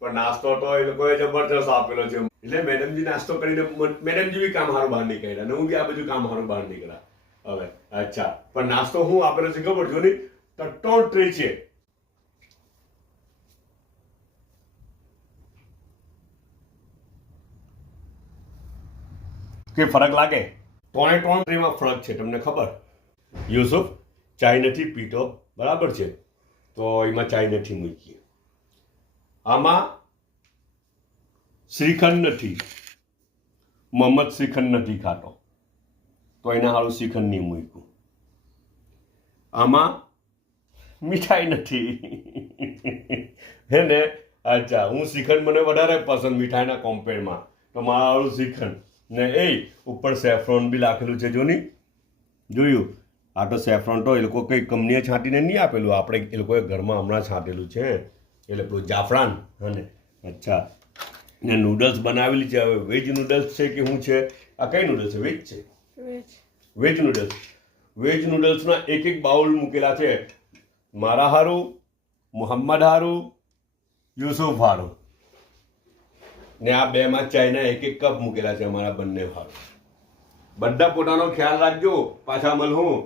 પણ નાસ્તો તો એ લોકોએ જબરજસ્ત આપેલો છે. એટલે મેડમજી નાસ્તો કરીને મેડમજી બી કામ સારું બહાર નીકળ્યા અને હું બી આ બધું કામ સારું બહાર નીકળ્યા. હવે અચ્છા, પણ નાસ્તો હું આપેલો છે ખબર જો ને, ટટ્ટો ટ્રે છે. કે ફરક લાગે? 3 ટ્રેમાં ફરક છે, તમને ખબર? યુસુફ ચાય નથી પીતો, બરાબર છે, તો એમાં ચાય નથી મૂકી. આમાં શ્રીખંડ નથી, મોહમ્મદ શ્રીખંડ નથી ખાતો, તો એના સારું શ્રીખંડ નહીં મૂક્યું. આમાં મીઠાઈ નથી હે ને? અચ્છા, હું શ્રીખંડ મને વધારે પસંદ મીઠાઈના કોમ્પેરમાં, તો મારું શ્રીખંડ ને એ ઉપર સેફ્રોન બી રાખેલું છે. જોયું? આ તો સેફ્રોન તો એ લોકો કંઈ કંપનીએ છાંટીને નહીં આપેલું, આપણે એ લોકોએ ઘરમાં હમણાં છાંટેલું છે. એટલે પેલું જાફરાન હને. અચ્છા, ને નૂડલ્સ બનાવેલી છે. હવે વેજ નૂડલ્સ છે કે શું છે? આ કઈ નૂડલ્સ છે? વેજ છે? Veg noodles. વેજ નૂડલ્સના એક બાઉલ મૂકેલા છે. મારા હારું, મોહમ્મદ હારું, યુસુફ હારું, ને આ બેમાં ચાયના એક કપ મૂકેલા છે અમારા બંને હારું. બધા પોતાનો ખ્યાલ રાખજો. પાછા મળું.